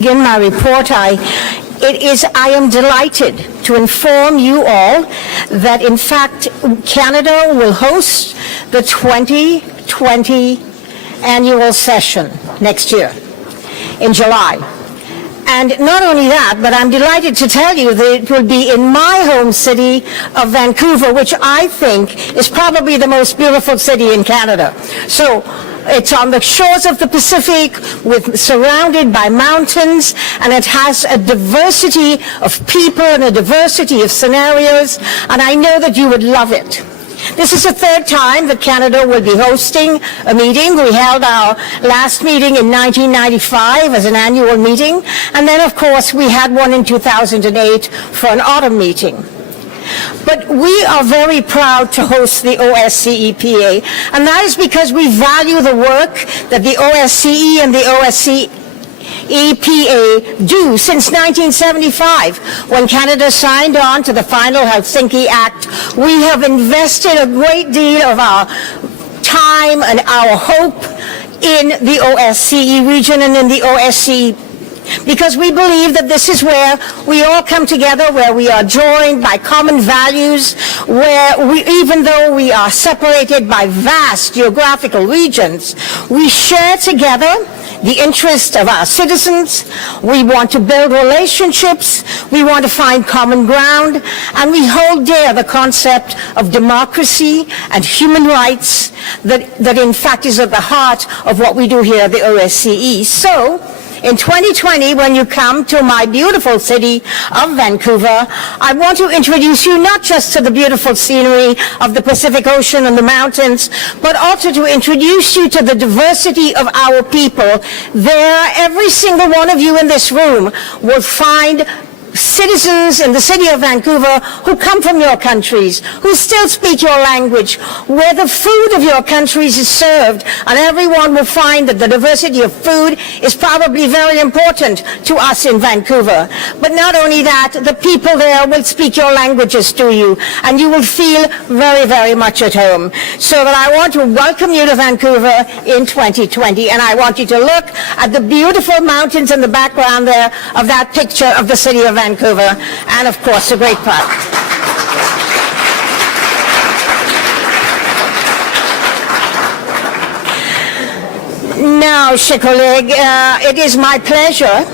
begin my report, I am delighted to inform you all that, in fact, Canada will host the 2020 annual session next year in July. And not only that, but I'm delighted to tell you that it will be in my home city of Vancouver, which I think is probably the most beautiful city in Canada. So it's on the shores of the Pacific, surrounded by mountains, and it has a diversity of people and a diversity of scenarios, and I know that you would love it. This is the third time that Canada will be hosting a meeting. We held our last meeting in 1995 as an annual meeting, and then, of course, we had one in 2008 for an autumn meeting. But we are very proud to host the OSCE EPA, and that is because we value the work that the OSCE and the OSCE EPA do since 1975, when Canada signed on to the final Helsinki Act. We have invested a great deal of our time and our hope in the OSCE region and in the OSCE, because we believe that this is where we all come together, where we are joined by common values, where even though we are separated by vast geographical regions, we share together the interest of our citizens. We want to build relationships, we want to find common ground, and we hold dear the concept of democracy and human rights that in fact is at the heart of what we do here at the OSCE. So, in 2020, when you come to my beautiful city of Vancouver, I want to introduce you not just to the beautiful scenery of the Pacific Ocean and the mountains, but also to introduce you to the diversity of our people. There, every single one of you in this room will find citizens in the city of Vancouver who come from your countries, who still speak your language, where the food of your countries is served, and everyone will find that the diversity of food is probably very important to us in Vancouver. But not only that, the people there will speak your languages to you, and you will feel very, very much at home. So that I want to welcome you to Vancouver in 2020, and I want you to look at the beautiful mountains in the background there of that picture of the city of Vancouver, and of course, a great park. Now, chers collègues, it is my pleasure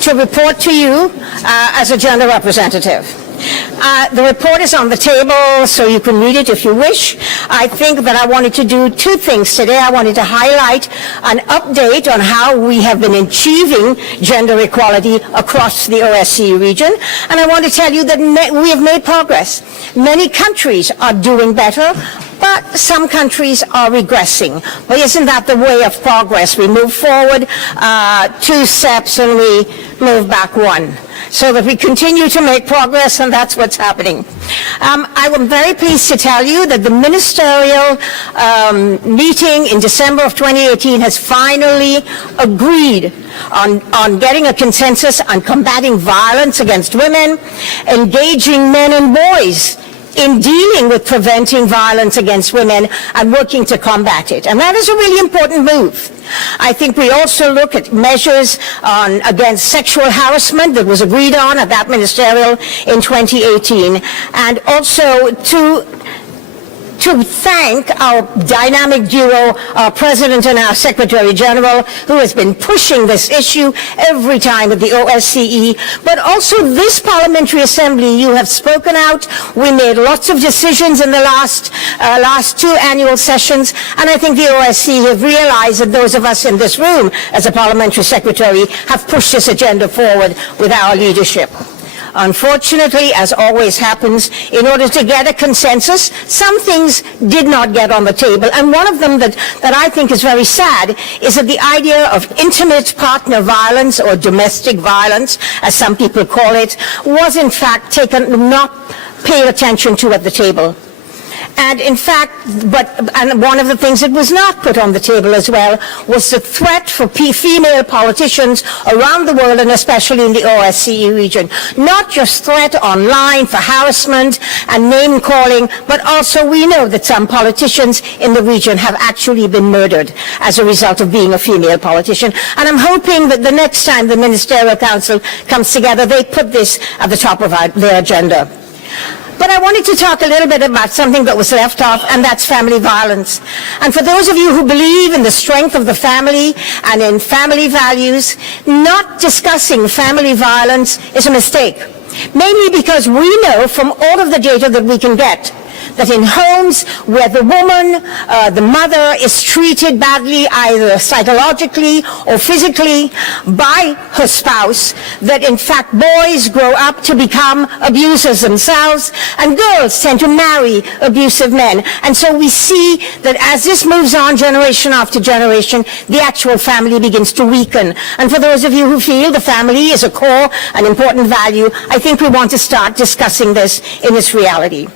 to report to you as a gender representative. The report is on the table, so you can read it if you wish. I think that I wanted to do two things today. I wanted to highlight an update on how we have been achieving gender equality across the OSCE region, and I want to tell you that we have made progress. Many countries are doing better, but some countries are regressing. But isn't that the way of progress? We move forward 2 steps and we move back 1. So that we continue to make progress, and that's what's happening. I am very pleased to tell you that the ministerial meeting in December of 2018 has finally agreed on getting a consensus on combating violence against women, engaging men and boys in dealing with preventing violence against women and working to combat it. And that is a really important move. I think we also look at measures against sexual harassment that was agreed on at that ministerial in 2018, and also to thank our dynamic duo, our President and our Secretary General, who has been pushing this issue every time at the OSCE, but also this Parliamentary Assembly. You have spoken out. We made lots of decisions in the last 2 annual sessions, and I think the OSCE have realized that those of us in this room as a Parliamentary Secretary have pushed this agenda forward with our leadership. Unfortunately, as always happens, in order to get a consensus, some things did not get on the table. And one of them that I think is very sad is that the idea of intimate partner violence, or domestic violence, as some people call it, was in fact not paid attention to at the table. And in fact, and one of the things that was not put on the table as well was the threat for female politicians around the world, and especially in the OSCE region. Not just threat online for harassment and name-calling, but also we know that some politicians in the region have actually been murdered as a result of being a female politician. And I'm hoping that the next time the Ministerial Council comes together, they put this at the top of their agenda. But I wanted to talk a little bit about something that was left off, and that's family violence. And for those of you who believe in the strength of the family and in family values, not discussing family violence is a mistake. Mainly because we know from all of the data that we can get that in homes where the woman, the mother, is treated badly, either psychologically or physically by her spouse, that in fact boys grow up to become abusers themselves, and girls tend to marry abusive men. And so we see that as this moves on generation after generation, the actual family begins to weaken. And for those of you who feel the family is a core and important value, I think we want to start discussing this in its reality.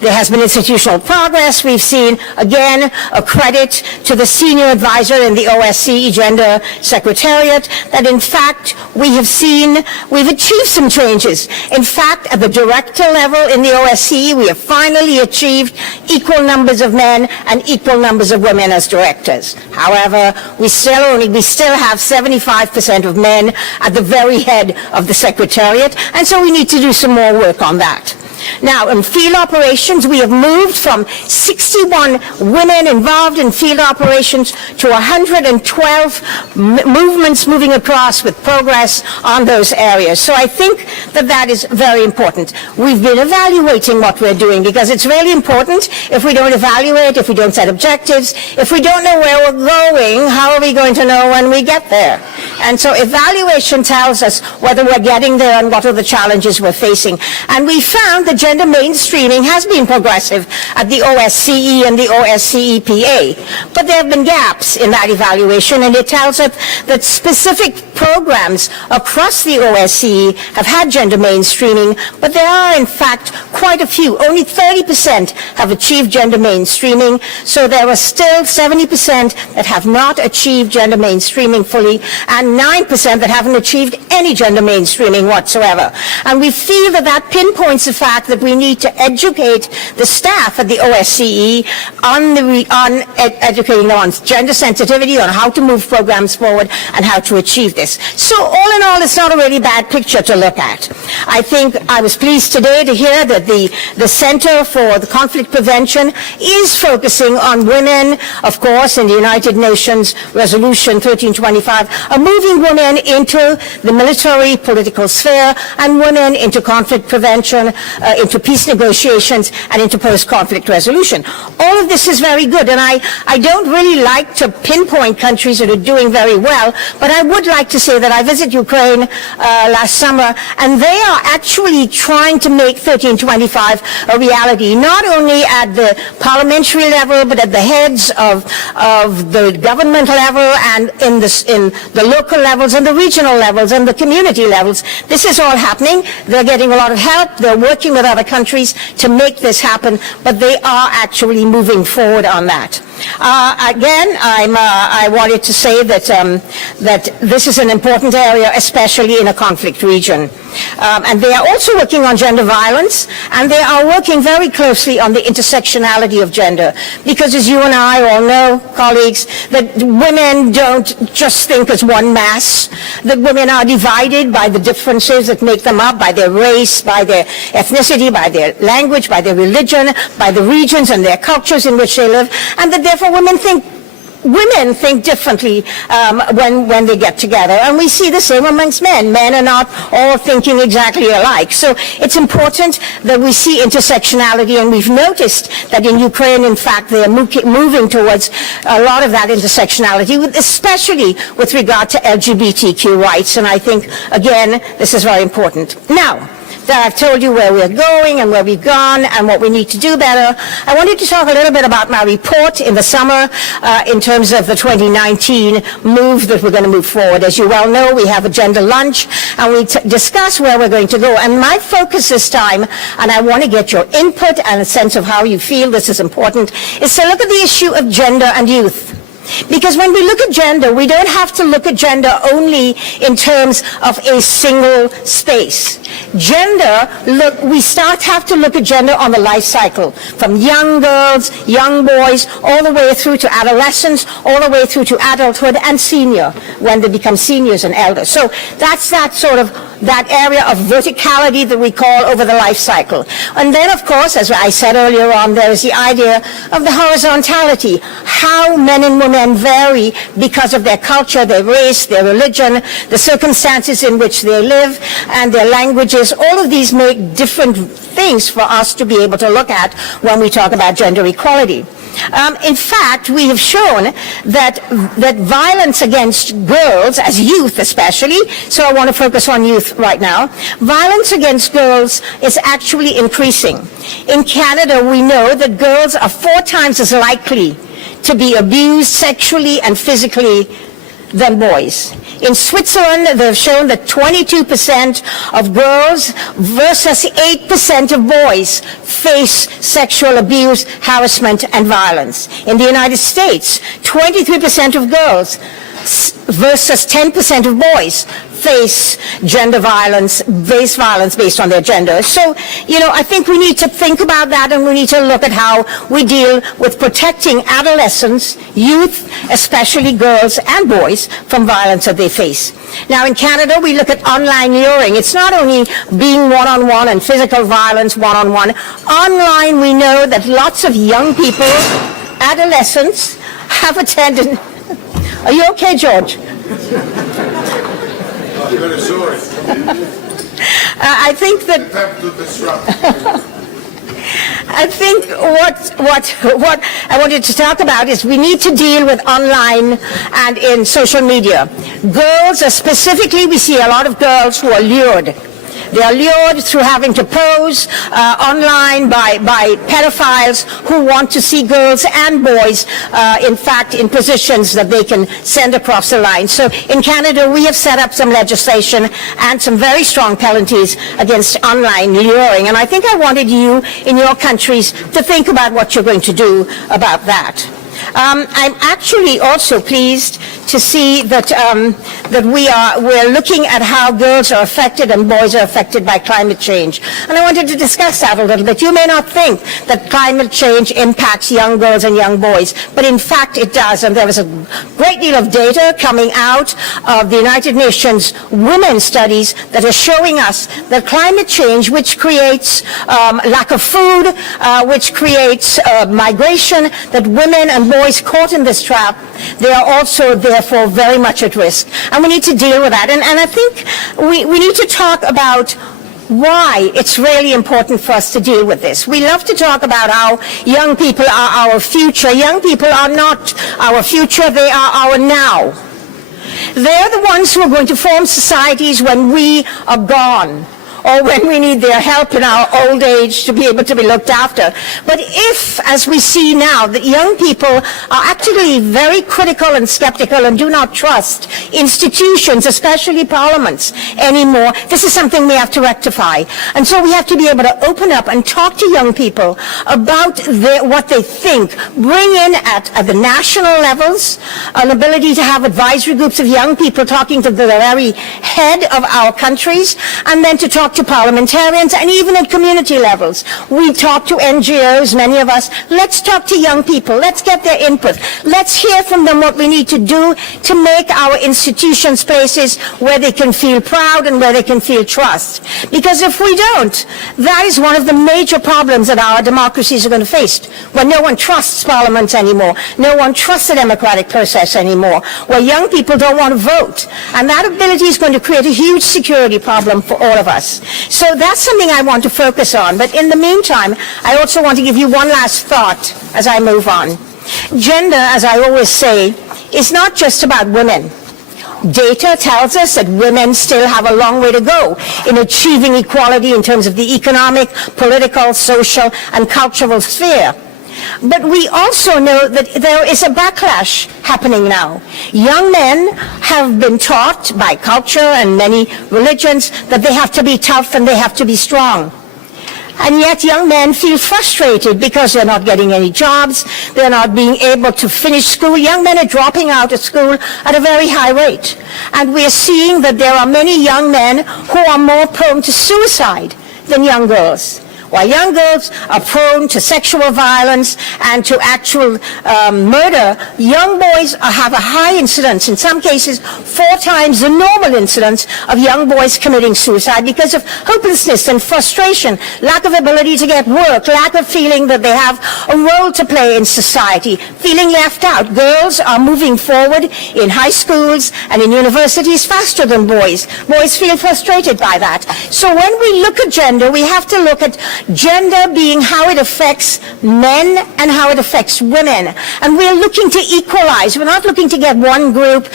There has been institutional progress. We've seen, again, a credit to the senior advisor in the OSCE Gender Secretariat that, in fact, we've achieved some changes. In fact, at the director level in the OSCE, we have finally achieved equal numbers of men and equal numbers of women as directors. However, we still have 75% of men at the very head of the Secretariat, and so we need to do some more work on that. Now, in field operations, we have moved from 61 women involved in field operations to 112 movements moving across with progress on those areas. So I think that that is very important. We've been evaluating what we're doing because it's really important. If we don't evaluate, if we don't set objectives, if we don't know where we're going, how are we going to know when we get there? And so evaluation tells us whether we're getting there and what are the challenges we're facing. And we found that gender mainstreaming has been progressive at the OSCE and the OSCE-PA. But there have been gaps in that evaluation, and it tells us that specific programs across the OSCE have had gender mainstreaming, but there are, in fact, quite a few. Only 30% have achieved gender mainstreaming, so there are still 70% that have not achieved gender mainstreaming fully, and 9% that haven't achieved any gender mainstreaming whatsoever. And we feel that that pinpoints the fact that we need to educate the staff at the OSCE on educating them on gender sensitivity, on how to move programs forward, and how to achieve this. So all in all, it's not a really bad picture to look at. I think I was pleased today to hear that the Center for the Conflict Prevention is focusing on women, of course, in the United Nations Resolution 1325, moving women into the military political sphere and women into conflict prevention, into peace negotiations, and into post-conflict resolution. All of this is very good, and I don't really like to pinpoint countries that are doing very well, but I would like to say that I visited Ukraine last summer, and they are actually trying to make 1325 a reality, not only at the parliamentary level, but at the heads of the government level and in the local levels and the regional levels and the community levels. This is all happening. They're getting a lot of help. They're working with other countries to make this happen, but they are actually moving forward on that. Again, I wanted to say that this is an important area, especially in a conflict region. And they are also working on gender violence, and they are working very closely on the intersectionality of gender. Because as you and I all know, colleagues, that women don't just think as one mass, that women are divided by the differences that make them up, by their race, by their ethnicity, by their language, by their religion, by the regions and their cultures in which they live, and that therefore women think differently when they get together. And we see the same amongst men. Men are not all thinking exactly alike. So it's important that we see intersectionality, and we've noticed that in Ukraine, in fact, they are moving towards a lot of that intersectionality, especially with regard to LGBTQ rights. And I think, again, this is very important. Now, that I've told you where we're going and where we've gone and what we need to do better, I wanted to talk a little bit about my report in the summer in terms of the 2019 move that we're going to move forward. As you well know, we have a gender lunch and we discuss where we're going to go. And my focus this time, and I want to get your input and a sense of how you feel this is important, is to look at the issue of gender and youth. Because when we look at gender, we don't have to look at gender only in terms of a single space. Gender, we have to look at gender on the life cycle, from young girls, young boys, all the way through to adolescence, all the way through to adulthood and senior, when they become seniors and elders. So that's that area of verticality that we call over the life cycle. And then, of course, as I said earlier on, there is the idea of the horizontality, how men and women vary because of their culture, their race, their religion, the circumstances in which they live, and their languages. All of these make different things for us to be able to look at when we talk about gender equality. In fact, we have shown that violence against girls, as youth especially, so I want to focus on youth right now, violence against girls is actually increasing. In Canada, we know that girls are 4 times as likely to be abused sexually and physically than boys. In Switzerland, they've shown that 22% of girls versus 8% of boys face sexual abuse, harassment, and violence. In the United States, 23% of girls versus 10% of boys face gender violence, based on their gender. So, I think we need to think about that, and we need to look at how we deal with protecting adolescents, youth, especially girls and boys, from violence that they face. Now, in Canada, we look at online luring. It's not only being one-on-one and physical violence one-on-one. Online, we know that lots of young people, adolescents, have attended. Are you okay, George? I think that I think what I wanted to talk about is we need to deal with online and in social media. Girls, specifically, we see a lot of girls who are lured. They are lured through having to pose online by pedophiles who want to see girls and boys, in fact, in positions that they can send across the line. So in Canada, we have set up some legislation and some very strong penalties against online luring. And I think I wanted you in your countries to think about what you're going to do about that. I'm actually also pleased to see that we're looking at how girls are affected and boys are affected by climate change. And I wanted to discuss that a little bit. You may not think that climate change impacts young girls and young boys, but in fact it does. And there was a great deal of data coming out of the United Nations women's studies that are showing us that climate change, which creates lack of food, which creates migration, that women and boys caught in this trap, they are also therefore very much at risk. And we need to deal with that. And I think we need to talk about why it's really important for us to deal with this. We love to talk about how young people are our future. Young people are not our future, they are our now. They're the ones who are going to form societies when we are gone, or when we need their help in our old age to be able to be looked after. But if, as we see now, that young people are actually very critical and skeptical and do not trust institutions, especially parliaments, anymore, this is something we have to rectify. And so we have to be able to open up and talk to young people about what they think. Bring in at the national levels an ability to have advisory groups of young people talking to the very head of our countries, and then to talk to parliamentarians, and even at community levels. We talk to NGOs, many of us. Let's talk to young people. Let's get their input. Let's hear from them what we need to do to make our institutions places where they can feel proud and where they can feel trust. Because if we don't, that is one of the major problems that our democracies are going to face, when no one trusts parliaments anymore, no one trusts the democratic process anymore, where young people don't want to vote. And that ability is going to create a huge security problem for all of us. So that's something I want to focus on. But in the meantime, I also want to give you one last thought as I move on. Gender, as I always say, is not just about women. Data tells us that women still have a long way to go in achieving equality in terms of the economic, political, social, and cultural sphere. But we also know that there is a backlash happening now. Young men have been taught by culture and many religions that they have to be tough and they have to be strong. And yet young men feel frustrated because they're not getting any jobs, they're not being able to finish school. Young men are dropping out of school at a very high rate. And we're seeing that there are many young men who are more prone to suicide than young girls. While young girls are prone to sexual violence and to actual murder, young boys have a high incidence, in some cases 4 times the normal incidence of young boys committing suicide because of hopelessness and frustration, lack of ability to get work, lack of feeling that they have a role to play in society, feeling left out. Girls are moving forward in high schools and in universities faster than boys. Boys feel frustrated by that. So when we look at gender, we have to look at gender being how it affects men and how it affects women. And we're looking to equalize. We're not looking to get one group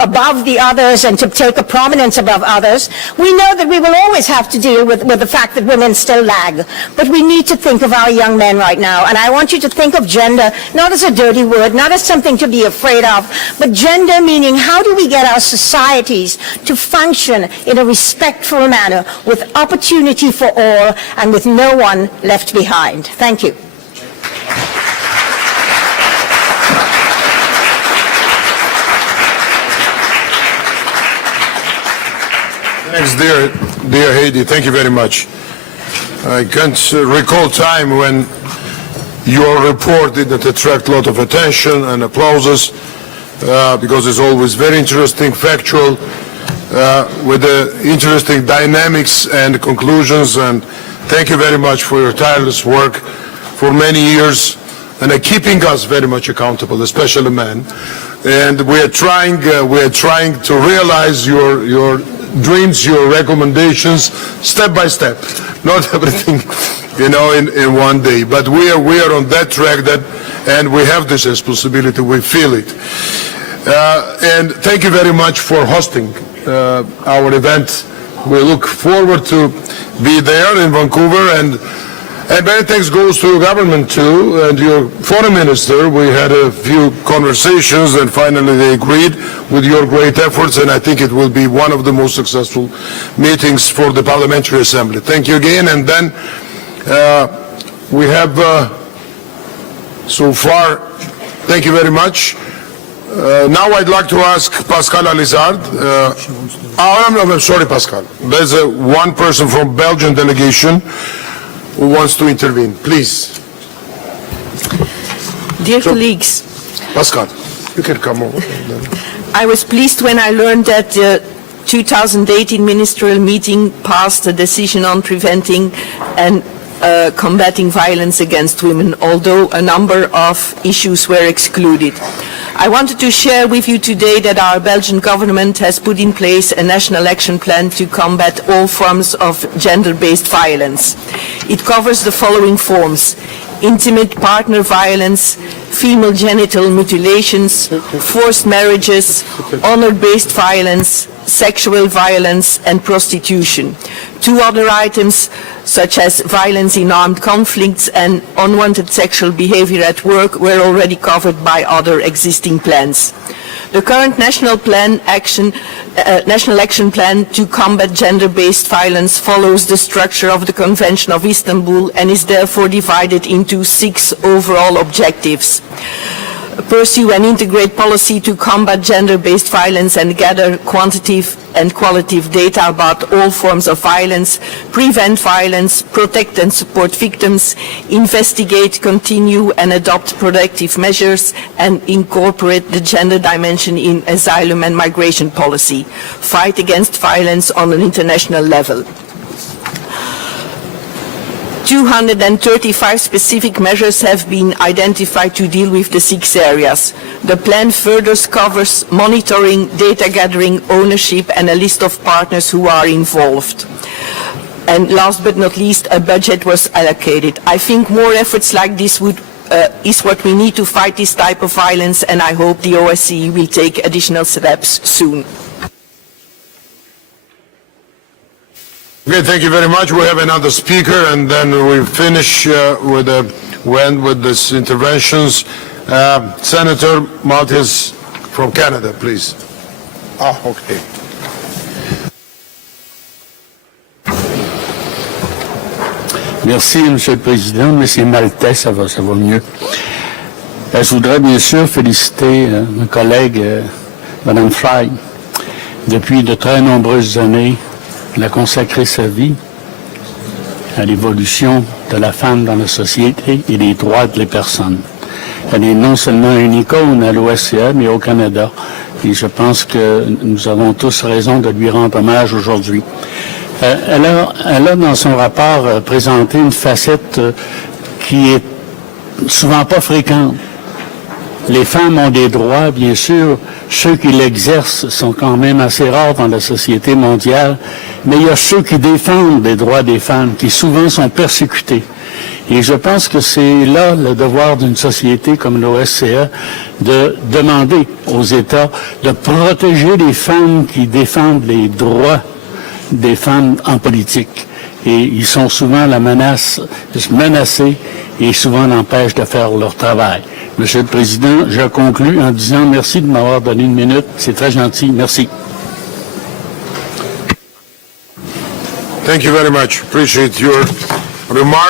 above the others and to take a prominence above others. We know that we will always have to deal with the fact that women still lag. But we need to think of our young men right now. And I want you to think of gender not as a dirty word, not as something to be afraid of, but gender meaning how do we get our societies to function in a respectful manner with opportunity for all and with no one left behind. Thank you. Thanks, dear Hedy. Thank you very much. I can't recall time when your report didn't attract a lot of attention and applauses because it's always very interesting, factual, with interesting dynamics and conclusions. And thank you very much for your tireless work for many years and keeping us very much accountable, especially men. And we are trying to realize your dreams, your recommendations, step by step. Not everything, in one day. But we are on that track, and we have this responsibility. We feel it. And thank you very much for hosting our event. We look forward to be there in Vancouver, and many thanks goes to your government too, and your foreign minister. We had a few conversations, and finally they agreed with your great efforts, and I think it will be one of the most successful meetings for the Parliamentary Assembly. Thank you again, and then we have so far, thank you very much. Now I'd like to ask Pascal Alizard. I'm sorry, Pascal. There's one person from Belgian delegation who wants to intervene. Please. Dear colleagues, Pascal, you can come over. I was pleased when I learned that the 2018 ministerial meeting passed a decision on preventing and combating violence against women, although a number of issues were excluded. I wanted to share with you today that our Belgian government has put in place a national action plan to combat all forms of gender-based violence. It covers the following forms: intimate partner violence, female genital mutilations, forced marriages, honor-based violence, sexual violence, and prostitution. 2 other items, such as violence in armed conflicts and unwanted sexual behavior at work, were already covered by other existing plans. The current national action plan to combat gender-based violence follows the structure of the Convention of Istanbul and is therefore divided into 6 overall objectives. Pursue and integrate policy to combat gender-based violence and gather quantitative and qualitative data about all forms of violence, prevent violence, protect and support victims, investigate, continue and adopt protective measures, and incorporate the gender dimension in asylum and migration policy, fight against violence on an international level. 235 specific measures have been identified to deal with the 6 areas. The plan further covers monitoring, data gathering, ownership, and a list of partners who are involved. And last but not least, a budget was allocated. I think more efforts like this would is what we need to fight this type of violence, and I hope the OSCE will take additional steps soon. Okay, thank you very much. We have another speaker, and then we finish with these interventions. Senator Maltese from Canada, please. Okay. Merci, Monsieur le Président, mais c'est maltais, ça va mieux. Je voudrais bien sûr féliciter ma collègue, Mme Fry. Depuis de très nombreuses années, elle a consacré sa vie à l'évolution de la femme dans la société et des droits des personnes. Elle est non seulement une icône à l'OSCE, mais au Canada. Et je pense que nous avons tous raison de lui rendre hommage aujourd'hui. Elle a dans son rapport présenté une facette qui est souvent pas fréquente. Les femmes ont des droits, bien sûr. Ceux qui l'exercent sont quand même assez rares dans la société mondiale. Mais il y a ceux qui défendent les droits des femmes, qui souvent sont persécutés. Et je pense que c'est là le devoir d'une société comme l'OSCE de demander aux États de protéger les femmes qui défendent les droits des femmes en politique. Et ils sont souvent menacés et souvent l'empêchent de faire leur travail. Monsieur le Président, je conclus en disant merci de m'avoir donné une minute. C'est très gentil. Merci. Thank you very much. Appreciate your remarks.